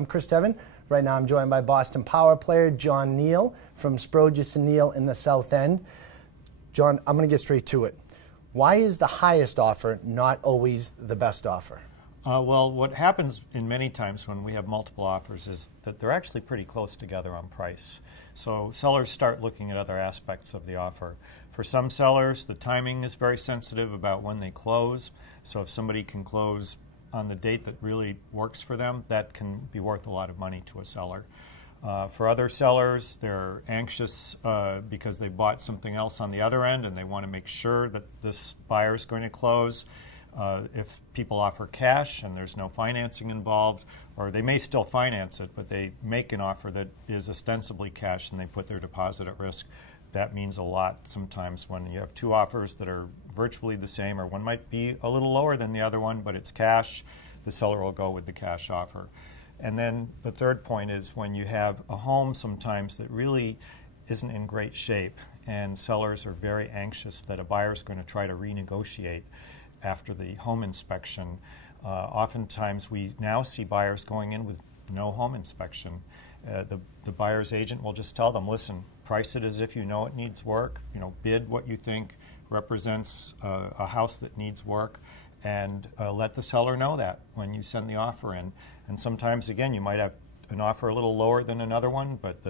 I'm Chris Devon. Right now I'm joined by Boston Power player John Neal from Sprogis & Neal in the South End. John, I'm going to get straight to it. Why is the highest offer not always the best offer? Well, what happens in many times when we have multiple offers is that they're actually pretty close together on price. So sellers start looking at other aspects of the offer. For some sellers, the timing is very sensitive about when they close. So if somebody can close on the date that really works for them, that can be worth a lot of money to a seller. For other sellers, they're anxious because they bought something else on the other end and they want to make sure that this buyer is going to close. If people offer cash and there's no financing involved, or they may still finance it, but they make an offer that is ostensibly cash and they put their deposit at risk, that means a lot sometimes when you have two offers that are virtually the same, or one might be a little lower than the other one, but it's cash, the seller will go with the cash offer. And then the third point is when you have a home sometimes that really isn't in great shape and sellers are very anxious that a buyer is going to try to renegotiate after the home inspection. Oftentimes we now see buyers going in with no home inspection. The buyer's agent will just tell them, listen, price it as if you know it needs work, bid what you think represents a house that needs work, and let the seller know that when you send the offer in. And sometimes, again, you might have an offer a little lower than another one, but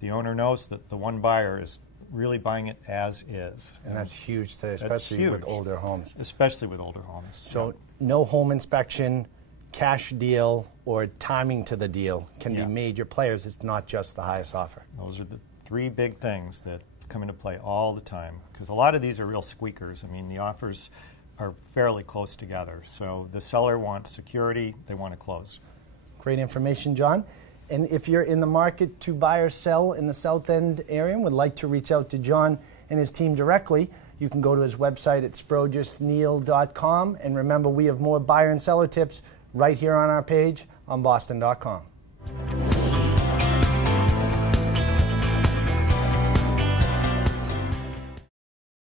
the owner knows that the one buyer is really buying it as is. And that's huge today, especially with older homes. Especially with older homes. So no home inspection, cash deal, or timing to the deal can be major players. It's not just the highest offer. Those are the three big things that come into play all the time, because a lot of these are real squeakers. I mean, the offers are fairly close together. So the seller wants security, they want to close. Great information, John. And if you're in the market to buy or sell in the South End area and would like to reach out to John and his team directly, you can go to his website at sprogisneal.com. And remember, we have more buyer and seller tips right here on our page on boston.com.